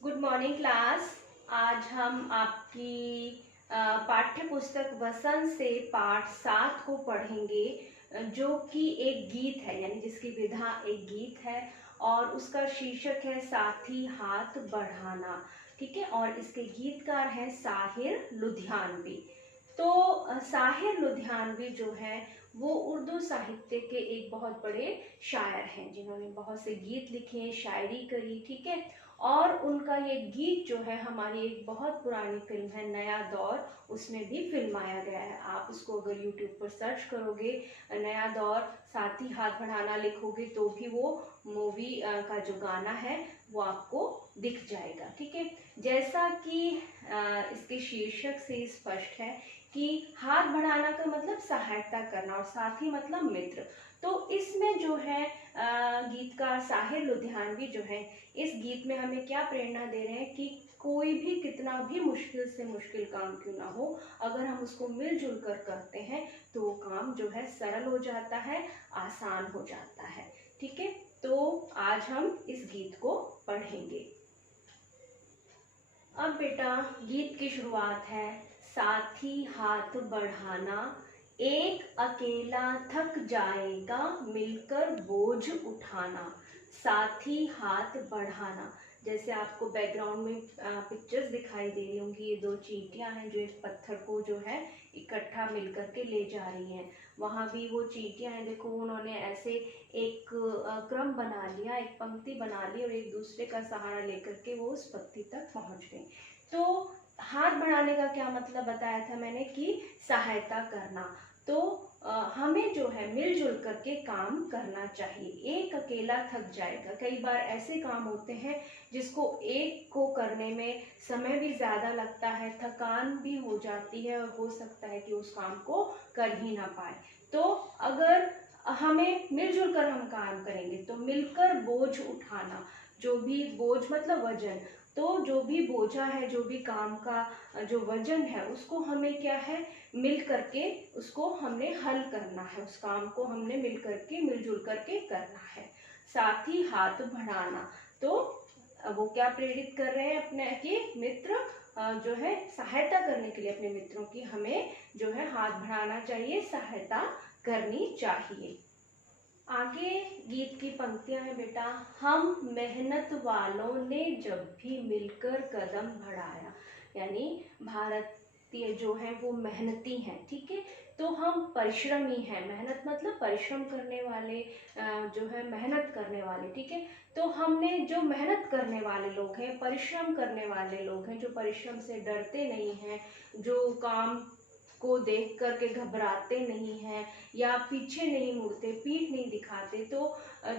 Good morning class. आज हम आपकी पाठ्य पुस्तक वसंत से पाठ 7 को पढ़ेंगे, जो कि एक गीत है, यानी जिसकी विधा एक गीत है और उसका शीर्षक है साथी हाथ बढ़ाना। ठीक है, और इसके गीतकार हैं साहिर लुधियानवी। तो साहिर लुधियानवी जो है वो उर्दू साहित्य के एक बहुत बड़े शायर हैं, जिन्होंने बहुत से गीत लिखे, शायरी करी। ठीक है, और उनका ये गीत जो है हमारी एक बहुत पुरानी फिल्म है नया दौर, उसमें भी फिल्माया गया है। आप उसको अगर यूट्यूब पर सर्च करोगे, नया दौर साथी हाथ बढ़ाना लिखोगे, तो भी वो मूवी का जो गाना है वो आपको दिख जाएगा। ठीक है, जैसा कि इसके शीर्षक से स्पष्ट है कि हाथ बढ़ाना का मतलब सहायता करना और साथी मतलब मित्र। तो इसमें जो है गीतकार साहिर लुधियानवी जो है, इस गीत में हमें क्या प्रेरणा दे रहे हैं कि कोई भी कितना भी मुश्किल से मुश्किल काम क्यों ना हो, अगर हम उसको मिलजुल कर करते हैं तो वो काम जो है सरल हो जाता है, आसान हो जाता है। ठीक है, तो आज हम इस गीत को पढ़ेंगे। अब बेटा गीत की शुरुआत है। साथी हाथ बढ़ाना, एक अकेला थक जाएगा मिलकर बोझ उठाना। साथी हाथ बढ़ाना, जैसे आपको बैकग्राउंड में पिक्चर्स दिखाई दे रही होंगी, ये दो चींटियां हैं जो एक पत्थर को जो है इकट्ठा मिलकर के ले जा रही हैं। वहां भी वो चींटियां हैं, देखो उन्होंने ऐसे एक क्रम बना लिया, एक पंक्ति बना ली और एक दूसरे का सहारा लेकर के वो उस पंक्ति तक पहुंच गई। तो हाथ बढ़ाने का क्या मतलब बताया था मैंने कि सहायता करना। तो हमें जो है मिलजुल करके काम करना चाहिए। एक अकेला थक जाएगा, कई बार ऐसे काम होते हैं जिसको एक को करने में समय भी ज़्यादा लगता है, थकान भी हो जाती है और हो सकता है कि उस काम को कर ही ना पाए। तो अगर हमें मिलजुल कर हम काम करेंगे तो मिलकर बोझ उठाना, जो भी बोझ मतलब वजन, तो जो भी बोझा है, जो भी काम का जो वजन है, उसको हमें क्या है मिल करके उसको हमने हल करना है, उस काम को हमने मिल करके मिलजुल करके करना है। साथ ही हाथ बढ़ाना, तो वो क्या प्रेरित कर रहे हैं अपने कि मित्र जो है सहायता करने के लिए अपने मित्रों की हमें जो है हाथ बढ़ाना चाहिए, सहायता करनी चाहिए। आगे गीत की पंक्तियां हैं बेटा। हम मेहनत वालों ने जब भी मिलकर कदम बढ़ाया, यानी भारतीय जो है वो मेहनती हैं। ठीक है, तो हम परिश्रमी हैं, मेहनत मतलब परिश्रम करने वाले, जो है मेहनत करने वाले। ठीक है, तो हमने जो मेहनत करने वाले लोग हैं, परिश्रम करने वाले लोग हैं, जो परिश्रम से डरते नहीं हैं, जो काम को देख करके घबराते नहीं हैं या पीछे नहीं मुड़ते, पीठ नहीं दिखाते, तो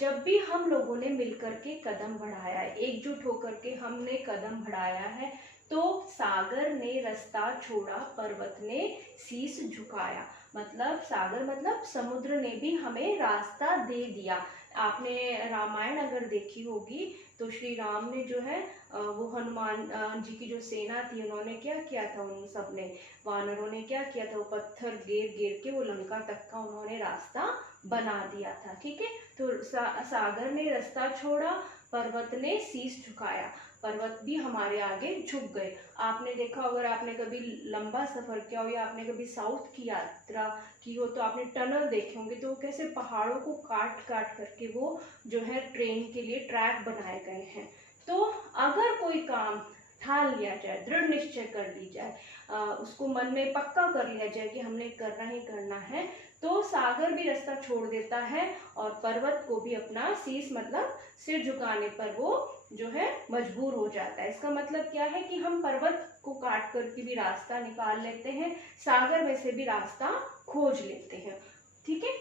जब भी हम लोगों ने मिलकर के कदम बढ़ाया है, एकजुट होकर के हमने कदम बढ़ाया है, तो सागर ने रास्ता छोड़ा, पर्वत ने शीश झुकाया। मतलब सागर मतलब समुद्र ने भी हमें रास्ता दे दिया। आपने रामायण अगर देखी होगी तो श्री राम ने जो है वो हनुमान जी की जो सेना थी, उन्होंने क्या किया था, उन सब ने वानरों ने क्या किया था, वो पत्थर गिर गिर के वो लंका तक का उन्होंने रास्ता बना दिया था। ठीक है, तो सागर ने रास्ता छोड़ा, पर्वत ने शीश झुकाया, पर्वत भी हमारे आगे झुक गए। आपने देखा, अगर आपने कभी लंबा सफर किया हो या आपने कभी साउथ की यात्रा की हो, तो आपने टनल देखे होंगे, तो कैसे पहाड़ों को काट काट करके वो जो है ट्रेन के लिए ट्रैक बनाए गए हैं। तो अगर कोई काम ठान लिया जाए, दृढ़ निश्चय कर ली जाए, उसको मन में पक्का कर लिया जाए कि हमने करना ही करना है, तो सागर भी रास्ता छोड़ देता है और पर्वत को भी अपना शीश मतलब सिर झुकाने पर वो जो है मजबूर हो जाता है। इसका मतलब क्या है कि हम पर्वत को काट कर के भी रास्ता निकाल लेते हैं, सागर में से भी रास्ता खोज लेते हैं। ठीक है,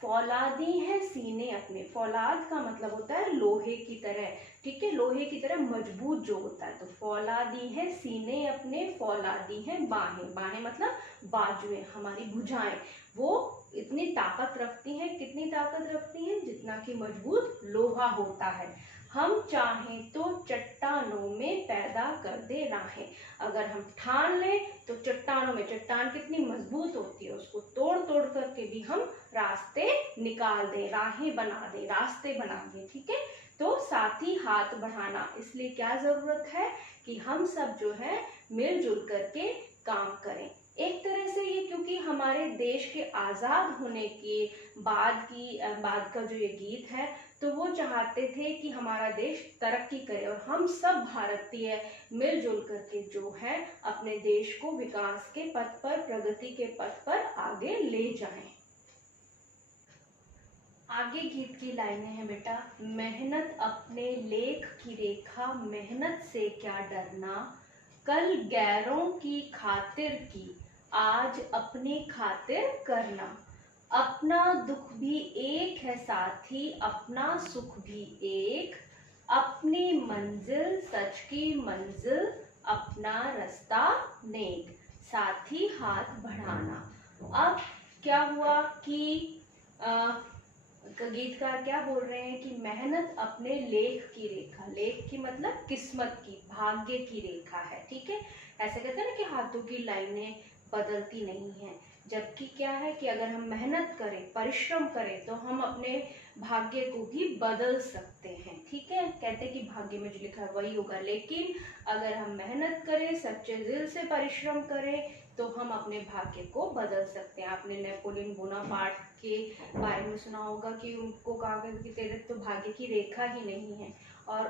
फौलादी है सीने अपने, फौलाद का मतलब होता है लोहे की तरह। ठीक है, लोहे की तरह मजबूत जो होता है, तो फौलादी है सीने अपने, फौलादी है बाहें, बाहें मतलब बाजुएं, हमारी भुजाएं, वो इतनी ताकत रखती हैं, कितनी ताकत रखती हैं, जितना कि मजबूत लोहा होता है। हम चाहें तो चट्टानों में पैदा कर दे राहें। अगर हम ठान लें तो चट्टानों में, चट्टान कितनी मजबूत होती है, उसको तोड़ तोड़ करके भी हम रास्ते निकाल दें, राहें बना दें, रास्ते बना दें। ठीक है, तो साथी हाथ बढ़ाना, इसलिए क्या जरूरत है कि हम सब जो है मिलजुल करके काम करें। एक तरह से ये, क्योंकि हमारे देश के आज़ाद होने के बाद का जो ये गीत है, तो वो चाहते थे कि हमारा देश तरक्की करे और हम सब भारतीय मिलजुल करके जो है अपने देश को विकास के पथ पर, प्रगति के पथ पर आगे ले जाएं। आगे गीत की लाइनें हैं बेटा। मेहनत अपने लेख की रेखा, मेहनत से क्या डरना, कल गैरों की खातिर की, आज अपनी खातिर करना। अपना दुख भी एक है साथी, अपना सुख भी एक, अपनी मंजिल सच की मंजिल, अपना रास्ता नेक, साथी हाथ बढ़ाना। अब क्या हुआ कि गीतकार क्या बोल रहे हैं कि मेहनत अपने लेख की रेखा, लेख की मतलब किस्मत की, भाग्य की रेखा है। ठीक है, ऐसे कहते हैं ना कि हाथों की लाइनें बदलती नहीं हैं, जबकि क्या है कि अगर हम मेहनत करें, परिश्रम करें, तो हम अपने भाग्य को भी बदल सकते हैं। ठीक है, कहते हैं कि भाग्य में जो लिखा है वही होगा, लेकिन अगर हम मेहनत करें, सच्चे दिल से परिश्रम करें, तो हम अपने भाग्य को बदल सकते हैं। आपने नेपोलियन बोनापार्ट के बारे में सुना होगा कि उनको कहा गया कि तेरे तो भाग्य की रेखा ही नहीं है, और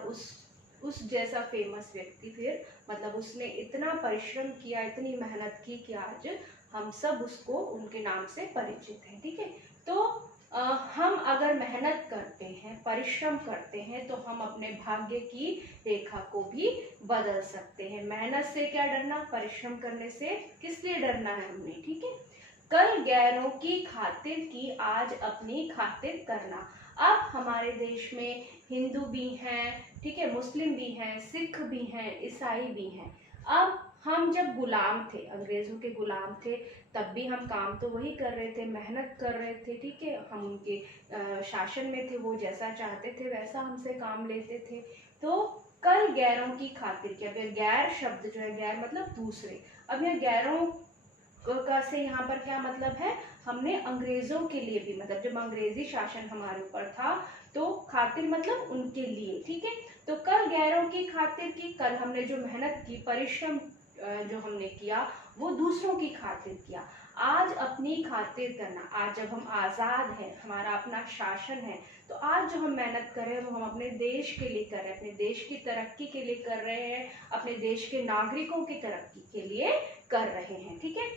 उस जैसा फेमस व्यक्ति फिर मतलब उसने इतना परिश्रम किया, इतनी मेहनत की कि आज हम सब उसको उनके नाम से परिचित हैं। ठीक है, तो हम अगर मेहनत करते हैं, परिश्रम करते हैं, तो हम अपने भाग्य की रेखा को भी बदल सकते हैं। मेहनत से क्या डरना, परिश्रम करने से किस लिए डरना है हमें। ठीक है, कल गैरों की खातिर की, आज अपनी खातिर करना। अब हमारे देश में हिंदू भी हैं, ठीक है, मुस्लिम भी हैं, सिख भी हैं, ईसाई भी हैं। अब हम जब गुलाम थे, अंग्रेजों के गुलाम थे, तब भी हम काम तो वही कर रहे थे, मेहनत कर रहे थे। ठीक है, हम उनके शासन में थे, वो जैसा चाहते थे वैसा हमसे काम लेते थे। तो कल गैरों की खातिर क्या, गैर शब्द जो है, गैर मतलब दूसरे, अब यह गैरों का से यहाँ पर क्या मतलब है, हमने अंग्रेजों के लिए भी, मतलब जब अंग्रेजी शासन हमारे ऊपर था, तो खातिर मतलब उनके लिए। ठीक है, तो कल गैरों की खातिर की, कल हमने जो मेहनत की, परिश्रम जो हमने किया, वो दूसरों की खातिर किया। आज अपनी खातिर करना, आज जब हम आज़ाद हैं, हमारा अपना शासन है, तो आज जो हम मेहनत कर रहे हैं वो हम अपने देश के लिए कर रहे हैं, अपने देश की तरक्की के लिए कर रहे हैं, अपने देश के नागरिकों की तरक्की के लिए कर रहे हैं। ठीक है,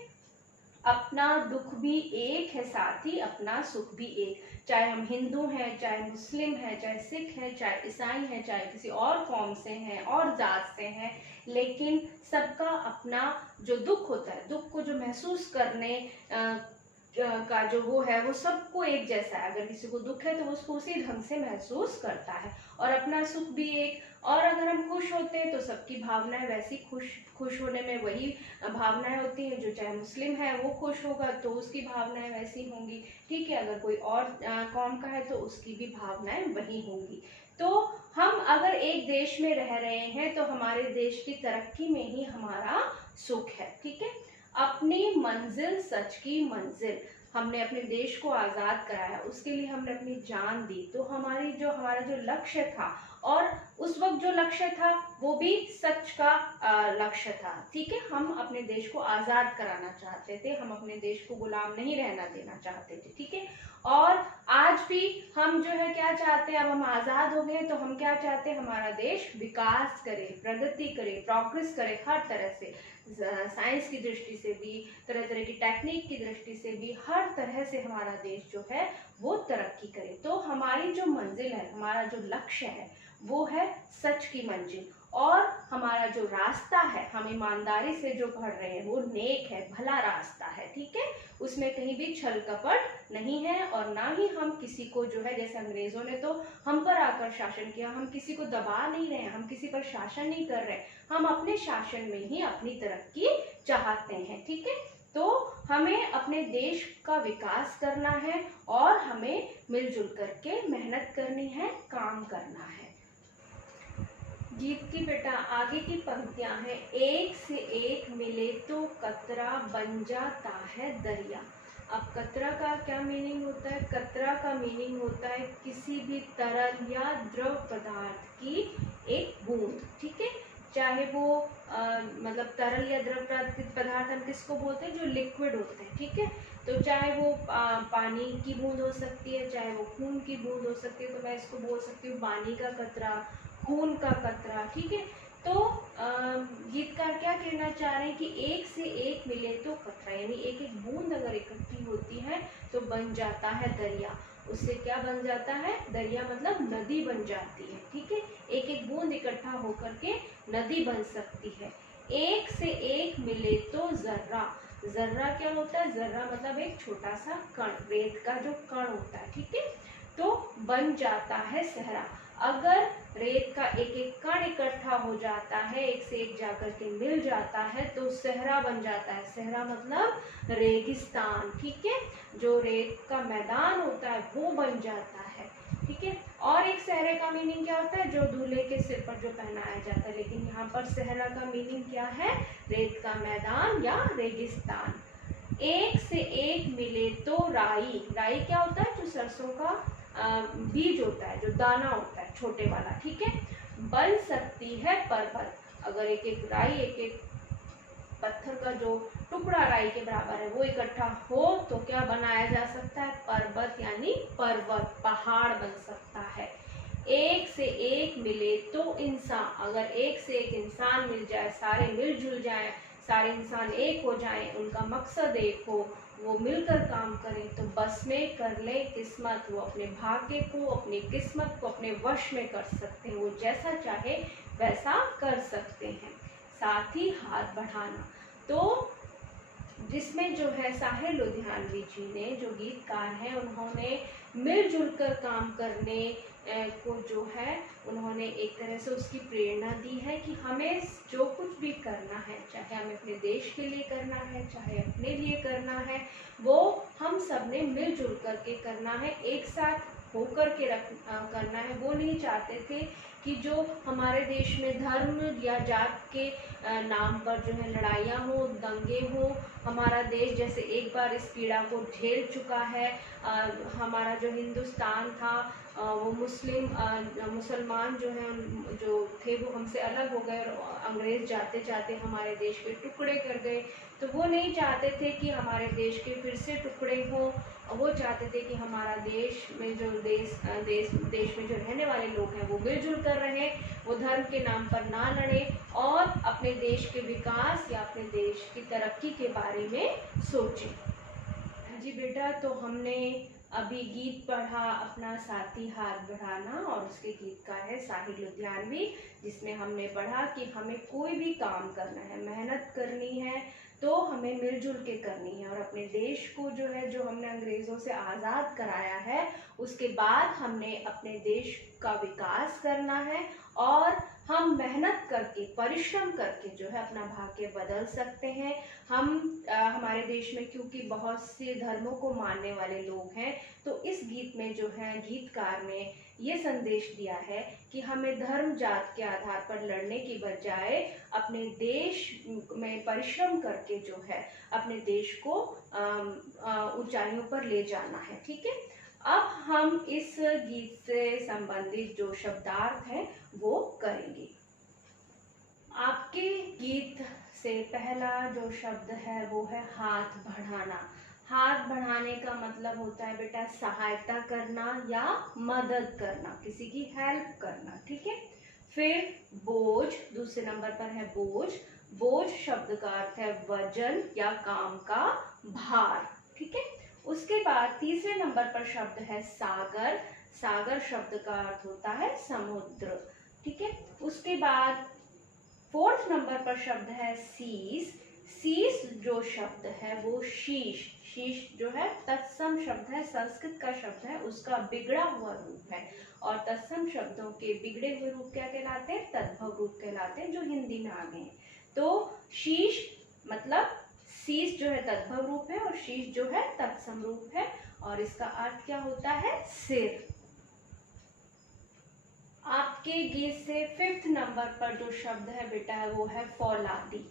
अपना दुख भी एक है साथी, अपना सुख भी एक, चाहे हम हिंदू हैं, चाहे मुस्लिम हैं, चाहे सिख हैं, चाहे ईसाई हैं, चाहे किसी और कौम से हैं और जात से हैं, लेकिन सबका अपना जो दुख होता है, दुख को जो महसूस करने का जो वो है, वो सबको एक जैसा है। अगर किसी को दुख है तो वो उसको उसी ढंग से महसूस करता है, और अपना सुख भी एक। और अगर हम खुश होते हैं तो सबकी भावनाएं वैसी, खुश होने में वही भावनाएं होती हैं, जो चाहे मुस्लिम है वो खुश होगा तो उसकी भावनाएं वैसी होंगी। ठीक है, अगर कोई और कौम का है तो उसकी भी भावनाएं वही होंगी। तो हम अगर एक देश में रह रहे हैं तो हमारे देश की तरक्की में ही हमारा सुख है। ठीक है, अपनी मंजिल सच की मंजिल, हमने अपने देश को आज़ाद कराया, उसके लिए हमने अपनी जान दी, तो हमारा जो लक्ष्य था, और उस वक्त जो लक्ष्य था वो भी सच का लक्ष्य था। ठीक है, हम अपने देश को आज़ाद कराना चाहते थे, हम अपने देश को गुलाम नहीं रहना देना चाहते थे। ठीक है, और आज भी हम जो है क्या चाहते हैं, अब हम आज़ाद हो गए तो हम क्या चाहते हैं, हमारा देश विकास करे, प्रगति करे, प्रोग्रेस करे, हर तरह से, साइंस की दृष्टि से भी, तरह तरह की टेक्निक की दृष्टि से भी, हर तरह से हमारा देश जो है वो तरक्की करे। तो हमारी जो मंजिल है, हमारा जो लक्ष्य है, वो है सच की मंजिल, और हमारा जो रास्ता है, हम ईमानदारी से जो बढ़ रहे हैं, वो नेक है, भला रास्ता है। ठीक है, उसमें कहीं भी छल कपट नहीं है, और ना ही हम किसी को जो है, जैसे अंग्रेजों ने तो हम पर आकर शासन किया, हम किसी को दबा नहीं रहे हैं, हम किसी पर शासन नहीं कर रहे, हम अपने शासन में ही अपनी तरक्की चाहते हैं। ठीक है, तो हमें अपने देश का विकास करना है, और हमें मिलजुल करके मेहनत करनी है, काम करना है। गीत की बेटा आगे की पंक्तियां हैं, एक से एक मिले तो कतरा बन जाता है दरिया। अब कतरा का क्या मीनिंग होता है? कतरा का मीनिंग होता है किसी भी तरल या द्रव पदार्थ की एक बूंद, ठीक है। चाहे वो मतलब तरल या द्रव पदार्थ हम किसको बोलते हैं? जो लिक्विड होते हैं, ठीक है। तो चाहे वो पानी की बूंद हो सकती है, चाहे वो खून की बूंद हो सकती है, तो मैं इसको बोल सकती हूँ पानी का कतरा, खून का कतरा, ठीक है। तो गीतकार क्या कहना चाह रहे हैं कि एक से एक मिले तो कतरा, यानी एक एक बूंद अगर इकट्ठी होती है तो बन जाता है दरिया। उससे क्या बन जाता है? दरिया मतलब नदी बन जाती है, ठीक है। एक एक बूंद इकट्ठा होकर के नदी बन सकती है। एक से एक मिले तो जर्रा, जर्रा क्या होता है? जर्रा मतलब एक छोटा सा कण, रेत का जो कण होता है, ठीक है। तो बन जाता है सहरा। अगर रेत का एक एक कण इकट्ठा हो जाता है, एक से एक जाकर के मिल जाता है, तो सहरा बन जाता है। सहरा मतलब रेगिस्तान, ठीक है। जो रेत का मैदान होता है वो बन जाता है, ठीक है। और एक सहरे का मीनिंग क्या होता है? जो दूल्हे के सिर पर जो पहनाया जाता है, लेकिन यहाँ पर सहरा का मीनिंग क्या है? रेत का मैदान या रेगिस्तान। एक से एक मिले तो राई, राई क्या होता है? जो सरसों का बीज होता है, जो दाना होता है छोटे वाला, ठीक है। बन सकती है पर्वत, अगर एक एक राई, एक एक पत्थर का जो टुकड़ा राई के बराबर है वो इकट्ठा हो तो क्या बनाया जा सकता है? पर्वत, यानी पर्वत, पहाड़ बन सकता है। एक से एक मिले तो इंसान, अगर एक से एक इंसान मिल जाए, सारे मिलजुल जाए, सारे इंसान एक हो जाएं, उनका मकसद एक हो, वो मिलकर काम करें, तो बस में कर ले किस्मत, वो अपने भाग्य को, अपनी किस्मत को अपने वश में कर सकते हैं, वो जैसा चाहे वैसा कर सकते हैं। साथ ही हाथ बढ़ाना, तो जिसमें जो है साहिर लुधियानवी जी ने, जो गीतकार हैं, उन्होंने मिलजुल कर काम करने को जो है उन्होंने एक तरह से उसकी प्रेरणा दी है कि हमें जो कुछ भी करना है, चाहे हमें अपने देश के लिए करना है, चाहे अपने लिए करना है, वो हम सब ने मिलजुल करके करना है, एक साथ होकर के करना है। वो नहीं चाहते थे कि जो हमारे देश में धर्म या जात के नाम पर जो है लड़ाइयाँ हो, दंगे हो। हमारा देश जैसे एक बार इस पीड़ा को झेल चुका है। हमारा जो हिंदुस्तान था वो मुसलमान जो हैं, जो थे वो हमसे अलग हो गए और अंग्रेज जाते जाते हमारे देश के टुकड़े कर गए। तो वो नहीं चाहते थे कि हमारे देश के फिर से टुकड़े हों, वो चाहते थे कि हमारा देश में जो देश में जो रहने वाले लोग हैं वो मिलजुल कर रहें, वो धर्म के नाम पर ना लड़े और अपने देश के विकास या अपने देश की तरक्की के बारे में सोचें। जी बेटा, तो हमने अभी गीत पढ़ा अपना साथी हाथ बढ़ाना, और उसके गीतकार है साहिर लुधियानवी, जिसमें हमने पढ़ा कि हमें कोई भी काम करना है, मेहनत करनी है तो हमें मिलजुल के करनी है, और अपने देश को जो है, जो हमने अंग्रेज़ों से आज़ाद कराया है, उसके बाद हमने अपने देश का विकास करना है, और हम मेहनत करके, परिश्रम करके जो है अपना भाग्य बदल सकते हैं। हम हमारे देश में क्योंकि बहुत से धर्मों को मानने वाले लोग हैं, तो इस गीत में जो है गीतकार ने ये संदेश दिया है कि हमें धर्म जात के आधार पर लड़ने की बजाय अपने देश में परिश्रम करके जो है अपने देश को ऊंचाइयों पर ले जाना है, ठीक है। अब हम इस गीत से संबंधित जो शब्दार्थ हैं वो करेंगे। आपके गीत से पहला जो शब्द है वो है हाथ बढ़ाना। हाथ बढ़ाने का मतलब होता है बेटा सहायता करना या मदद करना, किसी की हेल्प करना, ठीक है। फिर बोझ, दूसरे नंबर पर है बोझ। बोझ शब्द का अर्थ है वजन या काम का भार, ठीक है। उसके बाद तीसरे नंबर पर शब्द है सागर। सागर शब्द का अर्थ होता है समुद्र, ठीक है। उसके बाद फोर्थ नंबर पर शब्द है शीश। शीश जो शब्द है वो शीश, शीश जो है तत्सम शब्द है, संस्कृत का शब्द है, उसका बिगड़ा हुआ रूप है, और तत्सम शब्दों के बिगड़े हुए रूप क्या कहलाते हैं? तद्भव रूप कहलाते हैं, जो हिंदी में आ गए हैं। तो शीश मतलब शीश जो है तद्भव रूप है और शीश जो है तत्सम रूप है, और इसका अर्थ क्या होता है? सिर। आपके गीत से 5th नंबर पर जो शब्द है बेटा है वो है फौलादी।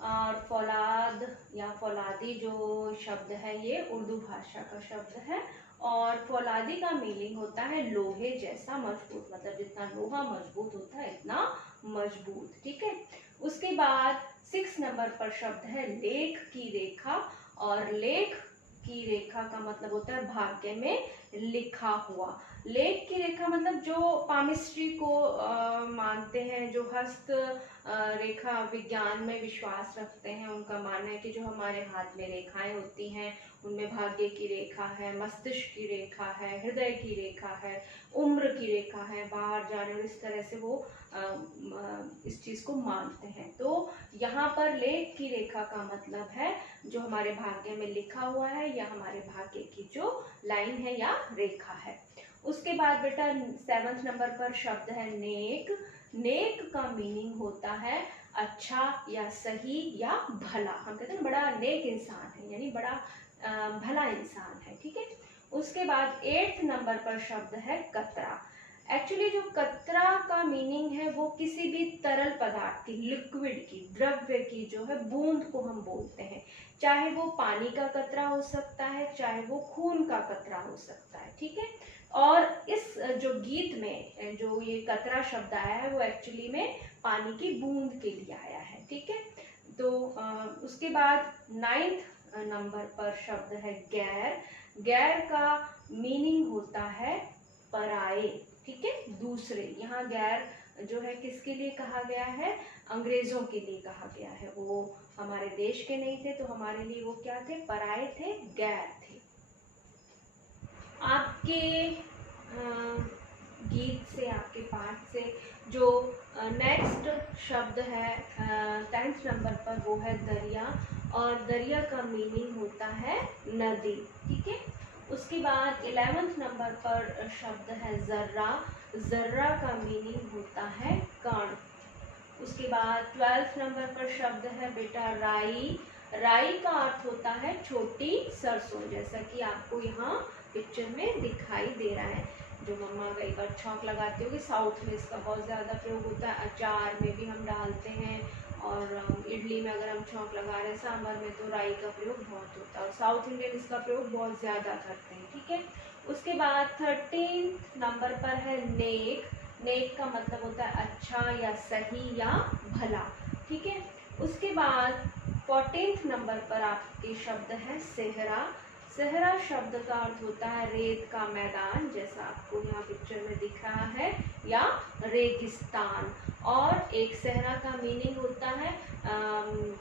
और फौलाद या फौलादी जो शब्द है ये उर्दू भाषा का शब्द है। और फौलादी का मीनिंग होता है लोहे जैसा मजबूत, मतलब जितना लोहा मजबूत होता है इतना मजबूत। ठीक है। उसके बाद 6 नंबर पर शब्द है लेख की रेखा। और लेख की रेखा का मतलब होता है भाग्य में लिखा हुआ। लेख की रेखा मतलब जो पामिस्ट्री को मानते हैं, जो हस्त रेखा विज्ञान में विश्वास रखते हैं, उनका मानना है कि जो हमारे हाथ में रेखाएं होती हैं उनमें भाग्य की रेखा है, मस्तिष्क की रेखा है, हृदय की रेखा है, उम्र की रेखा है, बाहर जाने, और इस तरह से वो इस चीज को मानते हैं। तो यहाँ पर लेख की रेखा का मतलब है जो हमारे भाग्य में लिखा हुआ है या हमारे भाग्य की जो लाइन है या रेखा है। उसके बाद बेटा 7th नंबर पर शब्द है नेक। नेक का मीनिंग होता है अच्छा या सही या भला। हम कहते हैं बड़ा नेक इंसान है, यानी बड़ा भला इंसान है। ठीक है। उसके बाद 8th नंबर पर शब्द है कतरा। एक्चुअली जो कतरा का मीनिंग है वो किसी भी तरल पदार्थ की, लिक्विड की, द्रव्य की जो है बूंद को हम बोलते हैं। चाहे वो पानी का कतरा हो सकता है, चाहे वो खून का कतरा हो सकता है। ठीक है। और इस जो गीत में जो ये कतरा शब्द आया है वो एक्चुअली में पानी की बूंद के लिए आया है। ठीक है। तो उसके बाद 9th नंबर पर शब्द है गैर। गैर का मीनिंग होता है पराए। ठीक है, दूसरे। यहाँ गैर जो है किसके लिए कहा गया है? अंग्रेजों के लिए कहा गया है। वो हमारे देश के नहीं थे, तो हमारे लिए वो क्या थे? पराए थे, गैर थे। आपके गीत से, आपके पाठ से जो नेक्स्ट शब्द है 10th नंबर पर वो है दरिया। और दरिया का मीनिंग होता है नदी। ठीक है। उसके बाद 11th नंबर पर शब्द है जर्रा। जर्रा का मीनिंग होता है कण। उसके बाद 12th नंबर पर शब्द है बेटा राई। राई का अर्थ होता है छोटी सरसों, जैसा कि आपको यहाँ पिक्चर में दिखाई दे रहा है। जो मम्मा कई बार छौंक लगाती होगी, साउथ में इसका बहुत ज़्यादा प्रयोग होता है। अचार में भी हम डालते हैं, और इडली में अगर हम छौंक लगा रहे हैं, सांभर में, तो राई का प्रयोग बहुत होता है, और साउथ इंडियन इसका प्रयोग बहुत ज़्यादा करते हैं। ठीक है। उसके बाद 13th नंबर पर है नेक। नेक का मतलब होता है अच्छा या सही या भला। ठीक है। उसके बाद 14th नंबर पर आपके शब्द है सेहरा। सेहरा शब्द का अर्थ होता है रेत का मैदान, जैसा आपको यहाँ पिक्चर में दिख रहा है, या रेगिस्तान। और एक सेहरा का मीनिंग होता है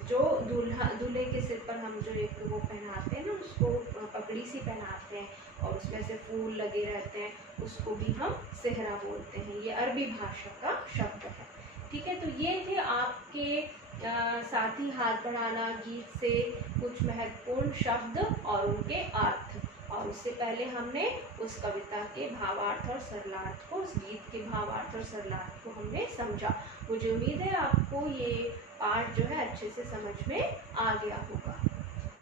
जो दूल्हे के सिर पर हम जो एक वो पहनाते हैं ना, उसको पगड़ी सी पहनाते हैं और उसमें से फूल लगे रहते हैं, उसको भी हम सेहरा बोलते हैं। ये अरबी भाषा का शब्द है। ठीक है। तो ये थे आपके साथ ही हाथ बढ़ाना गीत से कुछ महत्वपूर्ण शब्द और उनके अर्थ। और उससे पहले हमने उस कविता के भावार्थ और सरलार्थ को, उस गीत के भावार्थ और सरलार्थ को हमने समझा। मुझे उम्मीद है आपको ये पाठ जो है अच्छे से समझ में आ गया होगा।